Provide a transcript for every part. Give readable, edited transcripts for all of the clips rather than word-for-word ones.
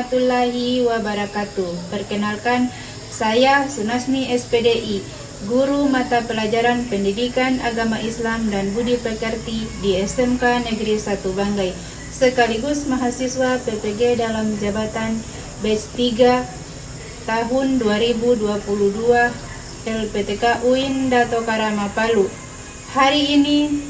warahmatullahi wabarakatuh. Perkenalkan, saya Sunasmi SPDI, guru mata pelajaran Pendidikan Agama Islam dan Budi Pekerti di SMK Negeri 1 Banggai, sekaligus mahasiswa PPG dalam jabatan batch 3 tahun 2022 LPTK UIN Dato Karama Palu. Hari ini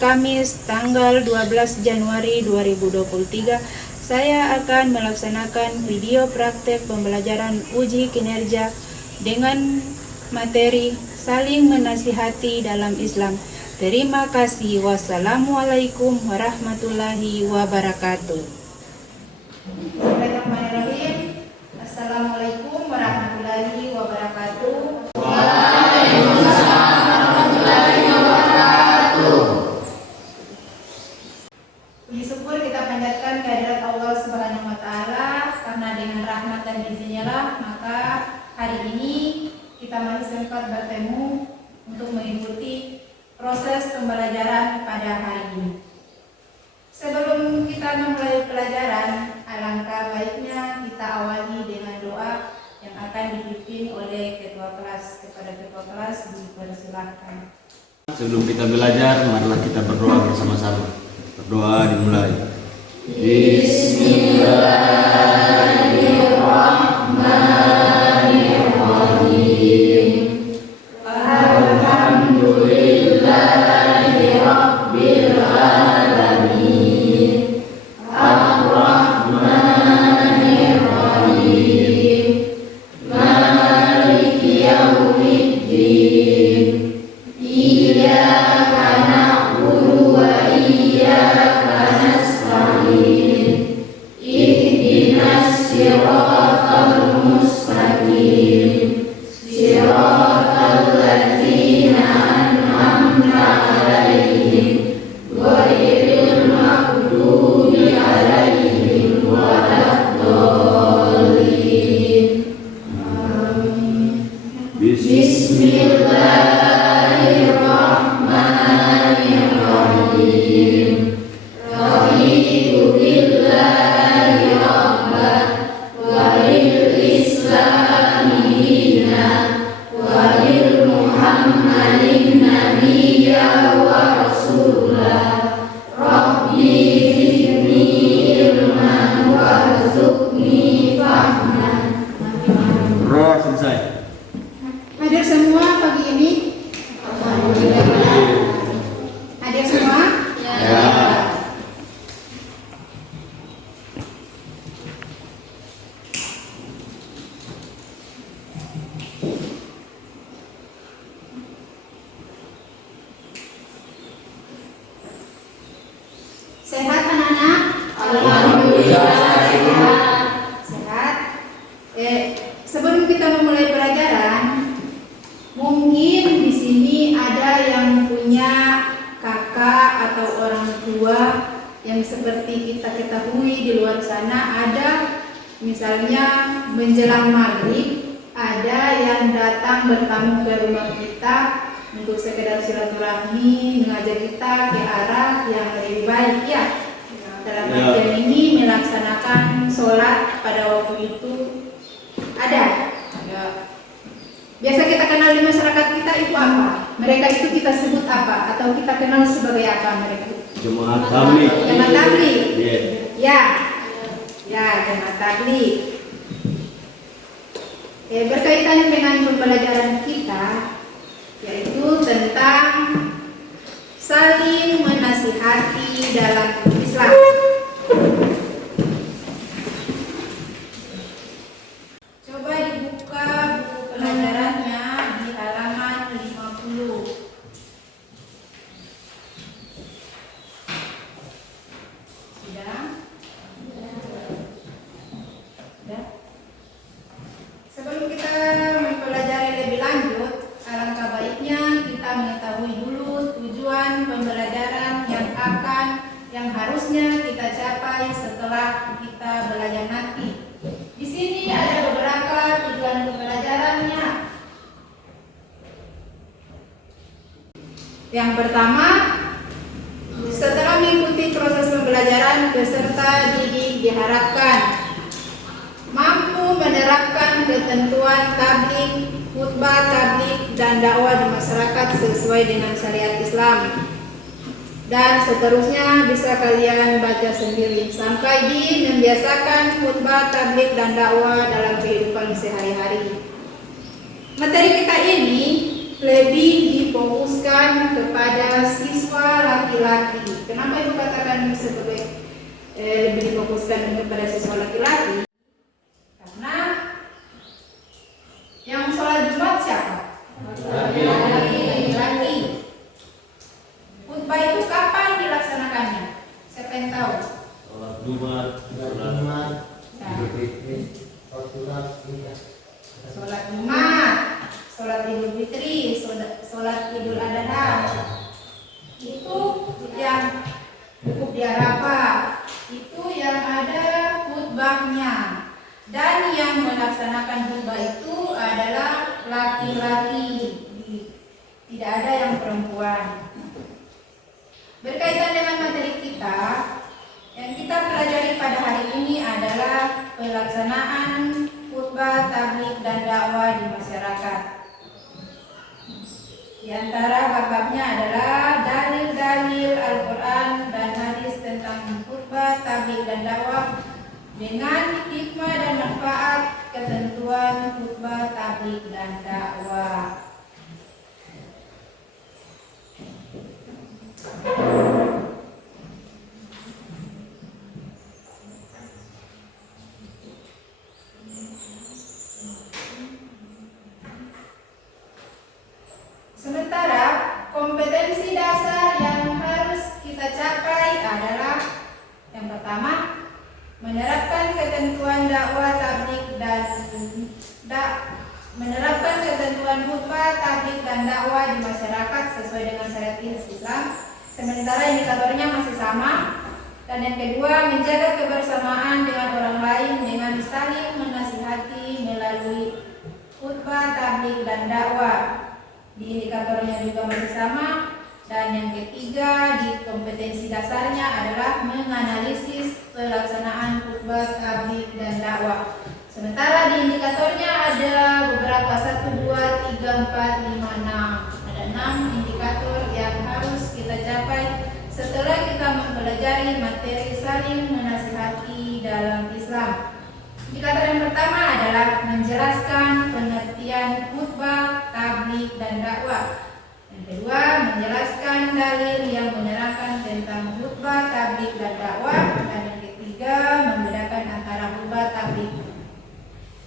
Kamis tanggal 12 Januari 2023, saya akan melaksanakan video praktek pembelajaran uji kinerja dengan materi saling menasihati dalam Islam. Terima kasih. Wassalamualaikum warahmatullahi wabarakatuh. Bismillahirrahmanirrahim. Assalamualaikum warahmatullahi wabarakatuh. Puji syukur kita panjatkan kehadirat Allah Subhanahu wa Ta'ala, karena dengan rahmat dan izinnya lah maka hari ini kita masih sempat bertemu untuk mengikuti proses pembelajaran pada hari ini. Sebelum kita memulai pelajaran, alangkah baiknya kita awali dengan doa yang akan dipimpin oleh ketua kelas. Kepada ketua kelas dipersilahkan. Sebelum kita belajar, marilah kita berdoa bersama-sama. Berdoa dimulai. Bismillahirrahmanirrahim. Alhamdulillahirabbil alamin. Ar-Rahmanir-Rahim. Maliki yaumiddin. Iyyaka na'budu wa iyyaka nasta'in. Ihdinas siratal mustaqim. Siratal ladzina an'amta 'alaihim ghairil maghdubi 'alaihim waladdallin. Amin. Bismillahirrahmanirrahim. Raditu billahi rabban wa bil islami dinan wa bil muhammadin nabiyya wa rasulah. Rabbi zidni ilman warzuqni fahman. Roh selesai. Hadir semua pagi ini? Hadir semua? Ya. Sehat anak-anak? Alhamdulillah. Sehat. Sebelum kita memulai pelajaran, mungkin di sini ada yang punya kakak atau orang tua yang seperti kita ketahui di luar sana ada misalnya menjelang maghrib ada yang datang bertamu ke rumah kita untuk sekedar silaturahmi, mengajak kita ke arah yang lebih baik ya. Dalam artian ini melaksanakan sholat pada waktu itu ada. Biasa kita kenal di masyarakat kita itu apa? Mereka itu kita sebut apa? Atau kita kenal sebagai apa mereka? Jemaat tabligh. Jemaat tabligh. Ya. Ya, jemaat tabligh. Berkaitan dengan pembelajaran kita, yaitu tentang saling menasihati dalam Islam. Coba dibuka buku pelajarannya di halaman 50. Sudah? Sudah? Sebelum kita mempelajari lebih lanjut, alangkah baiknya kita mengetahui dulu tujuan pembelajaran yang harusnya kita capai setelah kita belajar nanti. Di sini ada beberapa tujuan pembelajarannya. Yang pertama, setelah mengikuti proses pembelajaran, peserta didik diharapkan menerapkan ketentuan tabligh, khutbah tabligh dan dakwah di masyarakat sesuai dengan syariat Islam. Dan seterusnya bisa kalian baca sendiri sampai di membiasakan khutbah tabligh dan dakwah dalam kehidupan sehari-hari. Materi kita ini lebih difokuskan kepada siswa laki-laki. Kenapa Ibu katakan sebagai lebih difokuskan kepada siswa laki-laki? Karena yang sholat Jumat siapa? Laki-laki. Khutbah itu kapan dilaksanakannya? Siapa yang tahu? Sholat Jumat, Sholat Jumat, sholat Idul Fitri, sholat Idul Adha. Itu yang wukuf di Arafah. Itu yang ada khutbahnya. Dan yang melaksanakan khutbah itu adalah laki-laki. Tidak ada yang perempuan. Berkaitan dengan materi kita, yang kita pelajari pada hari ini adalah pelaksanaan khutbah tabligh dan dakwah di masyarakat. Di antara bab-babnya adalah dalil-dalil Al-Quran dan hadis tentang khutbah tabligh dan dakwah dengan hikmah dan manfaat ketentuan khutbah tabligh dan dakwah. Sementara kompetensi dasar yang harus kita capai adalah yang pertama, menerapkan ketentuan dakwah tabligh menerapkan ketentuan khutbah tabligh dan dakwah di masyarakat sesuai dengan syariat Islam. Sementara indikatornya masih sama. Dan yang kedua, menjaga kebersamaan dengan orang lain dengan saling menasihati melalui khutbah tabligh dan dakwah. Di indikatornya juga masih sama. Dan yang ketiga, di kompetensi dasarnya adalah menganalisis pelaksanaan khutbah tabligh dan dakwah. Sementara di indikatornya ada beberapa 1, 2, 3, 4, 5, 6. Ada 6 indikator yang harus kita capai setelah kita mempelajari materi saling menasihati dalam Islam. Indikator yang pertama adalah menjelaskan pengertian khutbah, tabligh dan dakwah. Yang kedua, menjelaskan dalil yang menerangkan tentang khutbah, tabligh dan dakwah. Dan yang ketiga, membedakan antara khutbah, tabligh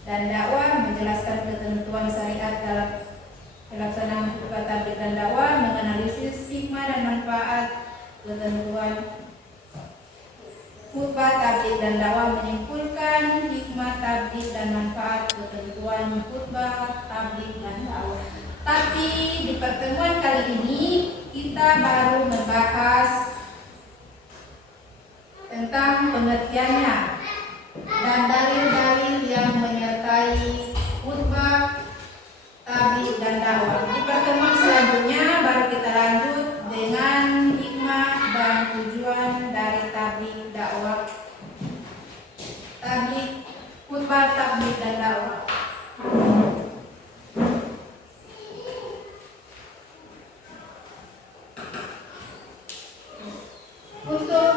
dan dakwah, menjelaskan ketentuan syariat dalam pelaksanaan khutbah, tabligh dan dakwah, menganalisis hikmah dan manfaat ketentuan khutbah, tabligh dan dakwah, menyimpulkan hikmah, tabligh dan manfaat ketentuan khutbah, tabligh dan dakwah. Tapi di pertemuan kali ini kita baru membahas tentang pengertiannya dan dalil-dalil yang menyertai khutbah, tabligh dan dakwah. Di pertemuan selanjutnya baru kita lanjut dengan hikmah dan tujuan dari tabligh, dakwah, tabligh, khutbah, tabligh dan dakwah. Untuk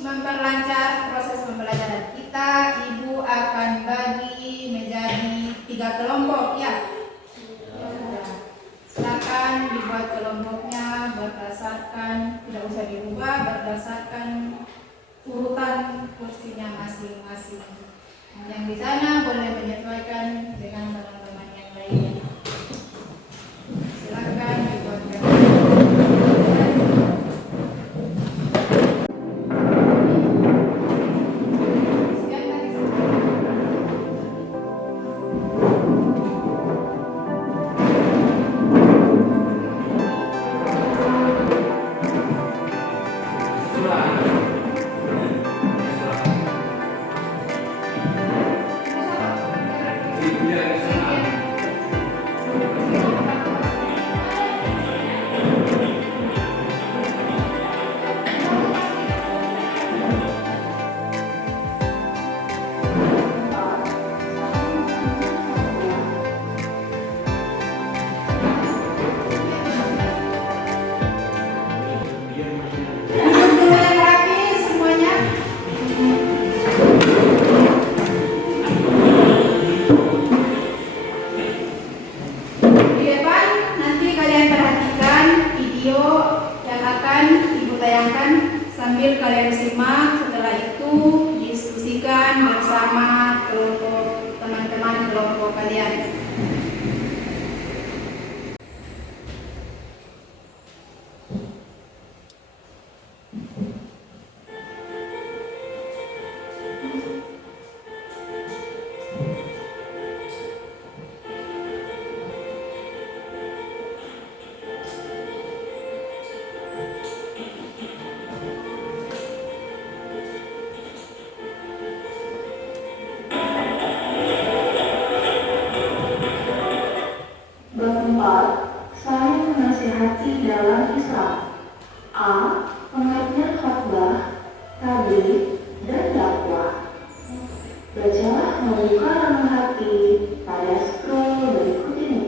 memperlancar proses pembelajaran kita, Ibu akan bagi menjadi 3 kelompok ya. Silakan dibuat kelompoknya berdasarkan, tidak usah dirubah, berdasarkan urutan kursinya masing-masing. Yang di sana boleh menyesuaikan dengan teman-teman yang lainnya. Silakan dibuat kelompok. kalian. Bab 4. Saling menasihati dalam Islam. A. Pengertian khotbah, tabligh, dan dakwah. Bacalah membuka renung hati pada scroll berikut ini.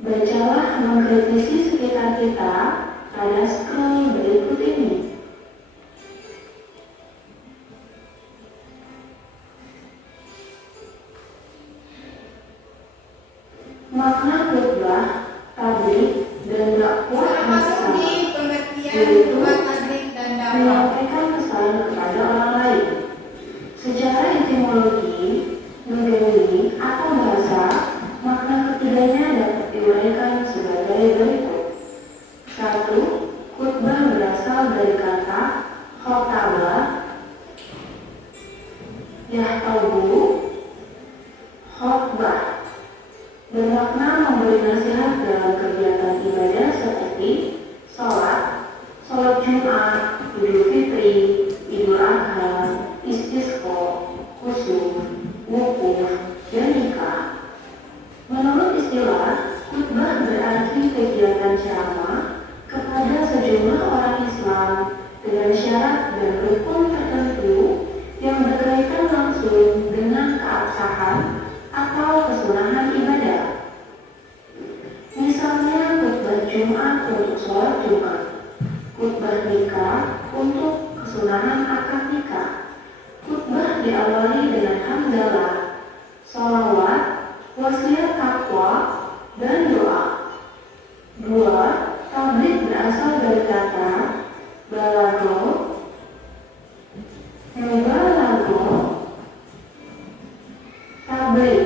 Bacalah mengkritisi sekitar kita pada scroll berikut ini. Makna khotbah, tabligh, dan dakwah Termasuk Islam di pengertian dua tabligh dan dakwah. menyampaikan pesan kepada orang lain. Secara etimologi, nuggewi atau bahasa, makna ketiganya dapat diuraikan sebagai berikut. 1. Khutbah berasal dari kata khotbah, yahtabu, khotbah, bermakna memberi nasihat dalam kegiatan ibadah seperti sholat, sholat Jumat, Idul Fitri, Idul Adha, istisqa, khusuf, wukuf, dan nikah. Menurut istilah, khutbah berarti kegiatan ceramah kepada sejumlah orang Islam dengan syarat dan rukun tertentu yang berkaitan langsung dengan keabsahan atau kesunahan ibadah. Misalnya khutbah Jumat untuk sholat Jumat, khutbah nikah untuk kesunahan akad nikah. Khutbah diawali dengan hamdalah, sholawat, wasiat takwa, dan doa. 2. Tabligh berasal dari kata balago, mubalago, tabligh,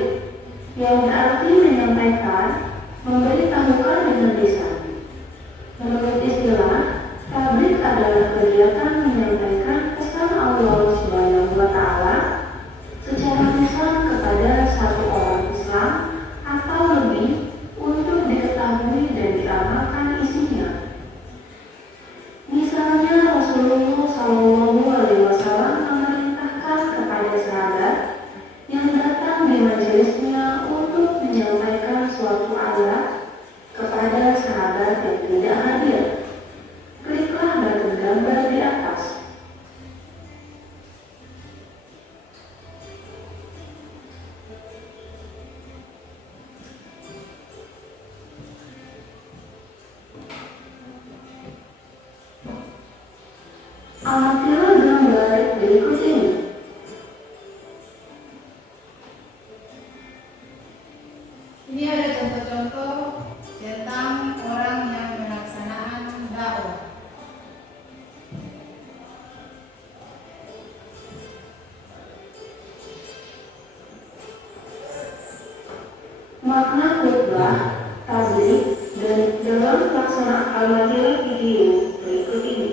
yang berarti menyampaikan, memberitahukan dengan lisan. Menurut istilah, tabligh adalah kegiatan menyampaikan pesan Allah SWT secara lisan kepada satu orang Islam atau lebih untuk diketahui dan diamalkan isinya. Misalnya Rasulullah SAW memerintahkan kepada sahabat yang datang di majelisnya untuk menyampaikan suatu ayat kepada sahabat yang tidak hadir. Kliklah button gambar di atas. Amatilah gambar berikut ini. Ini ada contoh-contoh tentang orang yang melaksanakan dakwah. Makna khutbah, tabligh, dan dalam pelaksanaan amatilah video berikut ini.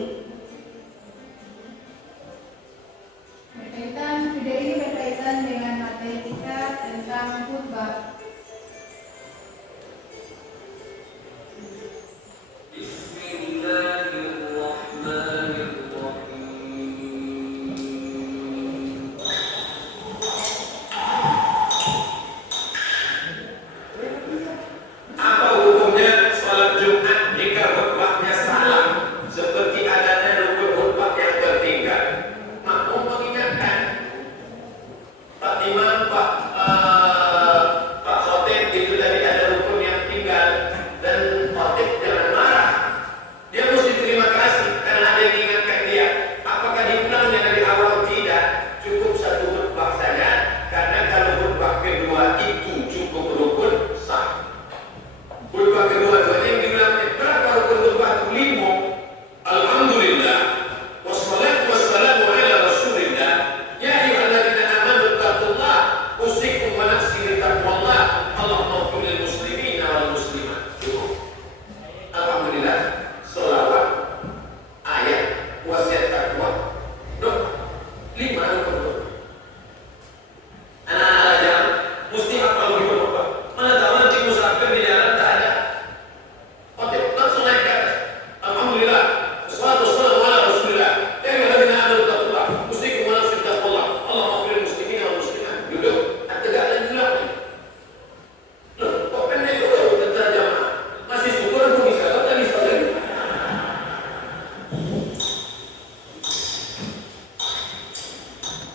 Video ini berkaitan dengan materi kita tentang khutbah.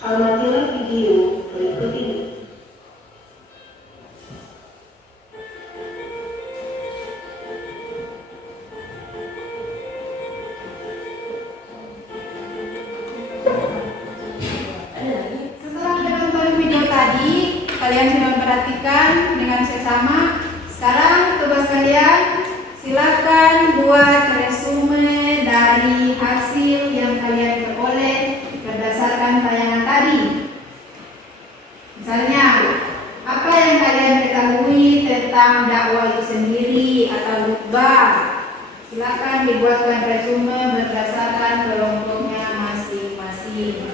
Amatilah video berikut ini. Setelah menonton video tadi, kalian sudah memperhatikan dengan seksama. Sekarang tugas kalian, silakan buat resume dari hasil yang kalian peroleh berdasarkan tayangan tadi. Misalnya, apa yang kalian ketahui tentang dakwah itu sendiri atau khutbah? Silakan dibuatkan resume berdasarkan kelompoknya masing-masing.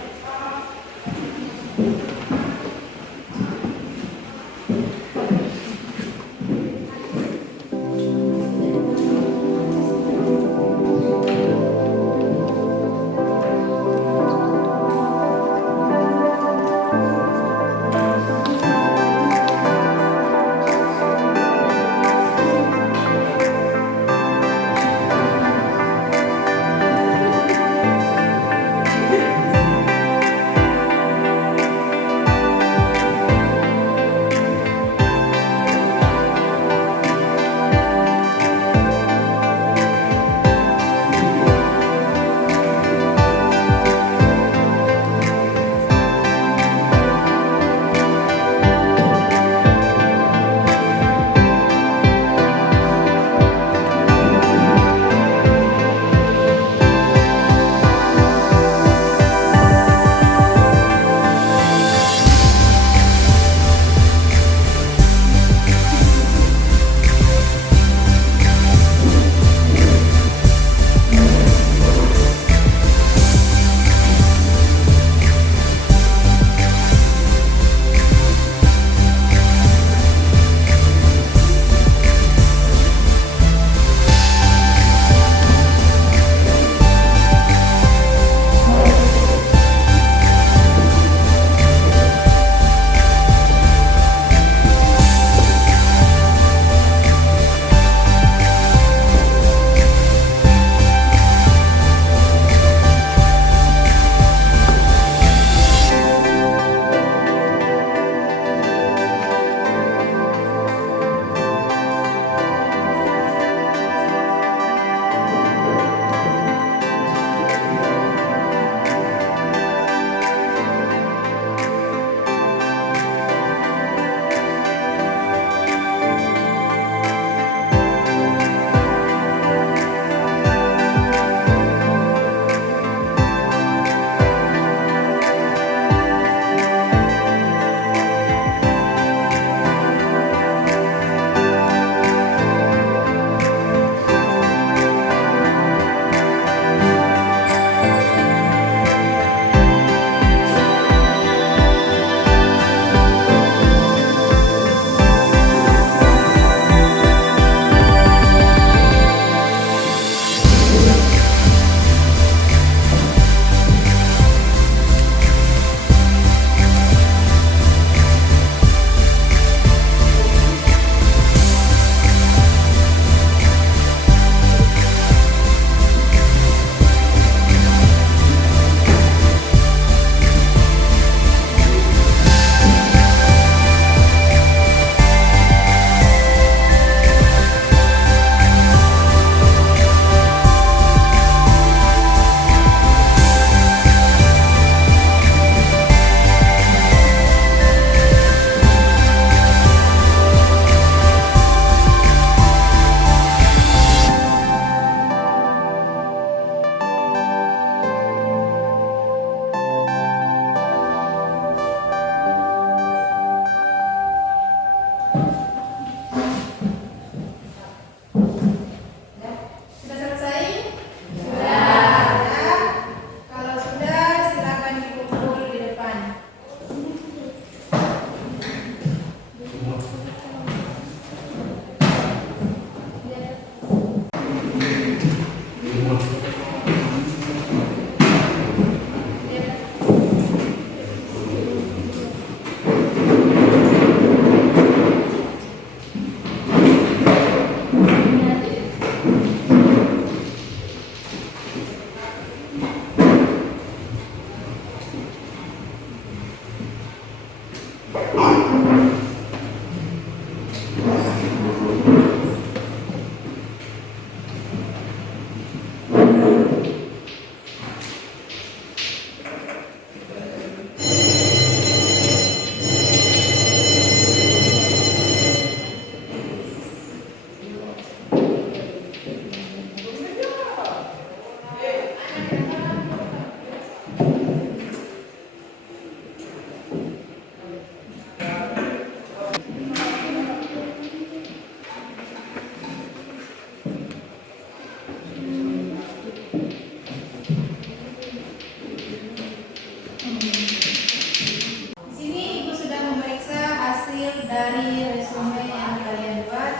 Di sini Ibu sudah memeriksa hasil dari resume yang kalian buat.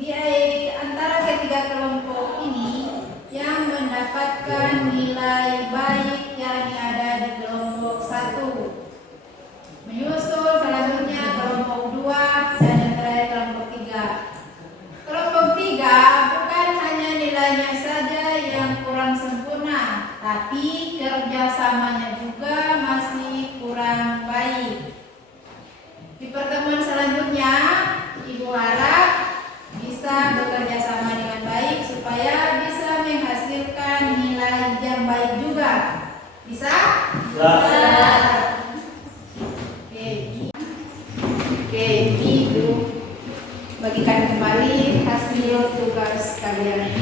Di antara ketiga kelompok ini yang mendapatkan nilai baik yang ada di kelompok 1. Menyusul selanjutnya kelompok 2 dan yang terakhir kelompok 3. Kelompok 3 bukan hanya nilainya saja yang kurang sempurna, tapi kerjasamanya juga masih kurang baik. Di pertemuan selanjutnya, Ibu harap bisa bekerja sama dengan baik supaya bisa menghasilkan nilai yang baik juga. Bisa? Bisa. Oke, Ibu bagikan kembali hasil tugas kalian.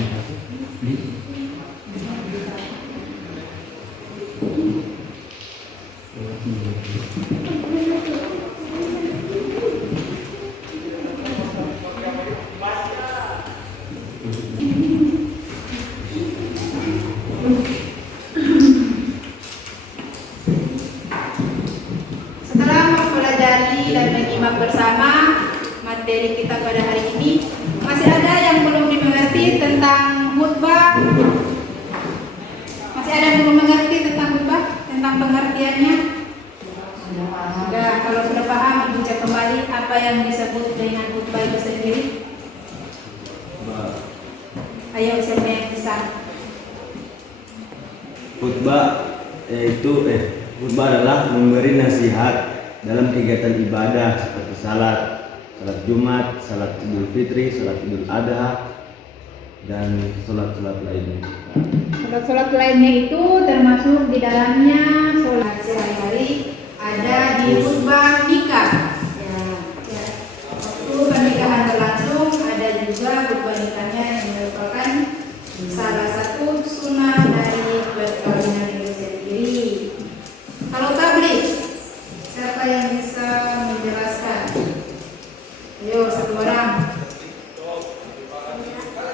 Setelah mempelajari dan menyimak bersama materi kita pada hari ini, masih ada yang belum dimengerti tentang khutbah? Masih ada yang belum mengerti tentang khutbah, tentang pengertiannya? Sudah, kalau sudah paham, Ibu cek kembali apa yang disebut dengan khutbah itu sendiri. Ayo, siapa yang bisa? Khutbah khutbah adalah memberi nasihat dalam kegiatan ibadah seperti salat Jumat, salat Idul Fitri, salat Idul Adha, dan salat-salat lainnya. Salat-salat lainnya itu termasuk di dalamnya salat sehari-hari, ada di khutbah nikah. Ya. Waktu pernikahan berlangsung ada juga khutbah nikahnya yang merupakan salah satu sunnah dari perkawinan itu sendiri. Kalau tabligh, siapa yang bisa menjelaskan? Ayo, satu orang.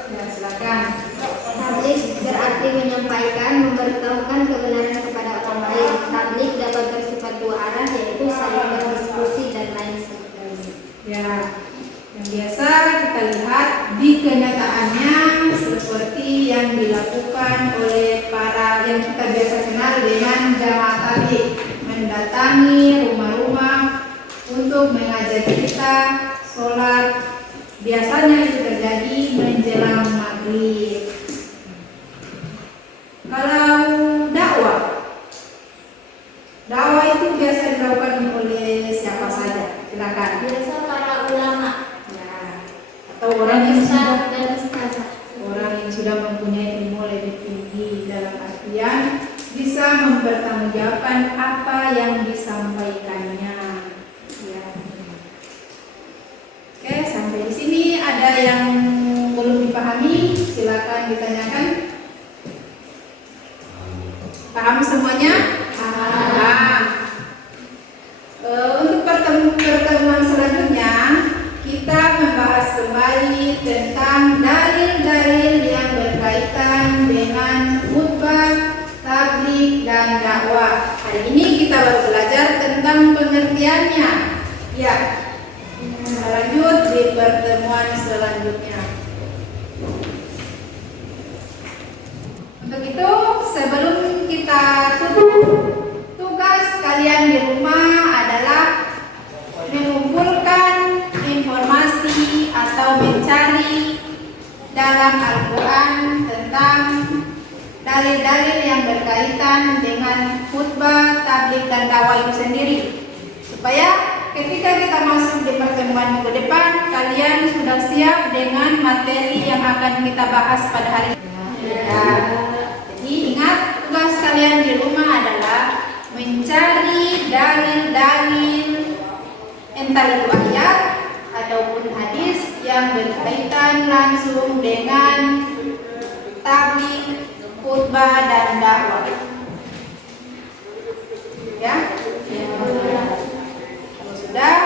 Ya, silakan. Tabligh berarti menyampaikan, memberitahukan kebenaran kepada orang lain. Tabligh dapat bersifat dua arah, yaitu saling berdiskusi dan lain sebagainya. Ya, yang biasa kita lihat di kenyataannya seperti yang dilakukan oleh para yang kita biasa kenal dengan jamaah tabligh, mendatangi rumah-rumah untuk mengajak kita sholat. Biasanya itu terjadi menjelang maghrib. Kalau dakwah itu biasa dilakukan oleh siapa saja? Silakan. Biasa para ulama, Ya, atau orang yang sudah dan ustazah. sudah mempunyai ilmu lebih tinggi, dalam artian bisa mempertanggungjawabkan apa yang disampaikannya. Ya. Oke, sampai di sini ada yang belum dipahami, silakan ditanyakan. Paham semuanya? Paham. Untuk pertemuan selanjutnya kita membahas kembali tentang dalil-dalil yang berkaitan dengan khutbah, tabligh, dan dakwah. Hari ini kita baru belajar tentang pengertiannya. Ya, kita lanjut di pertemuan selanjutnya. Untuk itu, sebelum kita tutup, tugas kalian di rumah adalah mengumpulkan informasi atau mencari dalam Al-Quran tentang dalil-dalil yang berkaitan dengan khutbah, tabligh dan dakwah itu sendiri. Supaya ketika kita masuk di pertemuan minggu depan, kalian sudah siap dengan materi yang akan kita bahas pada hari ini. Ya. Jadi ingat, tugas kalian di rumah adalah mencari dalil-dalil, entah itu ayat ataupun hadis yang berkaitan langsung dengan tabligh, khutbah dan dakwah. Ya. Kalau sudah,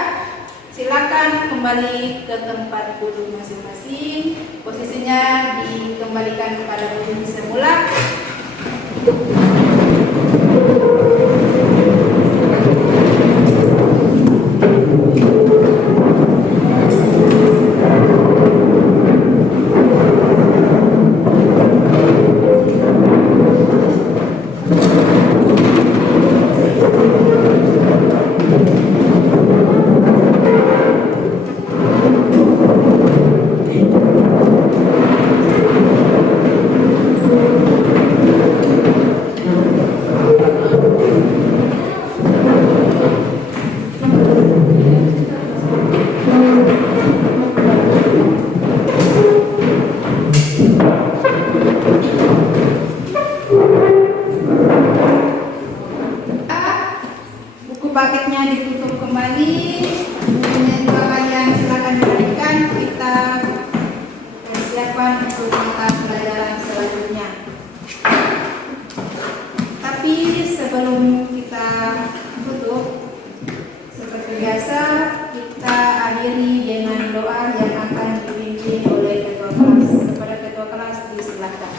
silakan kembali ke tempat duduk masing-masing. Posisinya dikembalikan kepada posisi semula. Buku paketnya ditutup kembali. Kemudian juga kalian silakan diberikan. Kita persiapan untuk mata pelajaran selanjutnya. Tapi sebelum kita tutup, seperti biasa kita akhiri dengan doa yang akan dipimpin oleh ketua kelas. Kepada ketua kelas disilakan.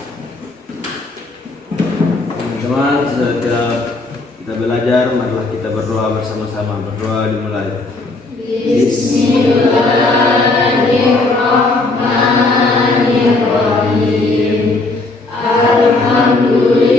Teman-teman, sudah kita belajar, marilah kita berdoa bersama-sama. Berdoa dimulai. Bismillahirrahmanirrahim. Alhamdulillah.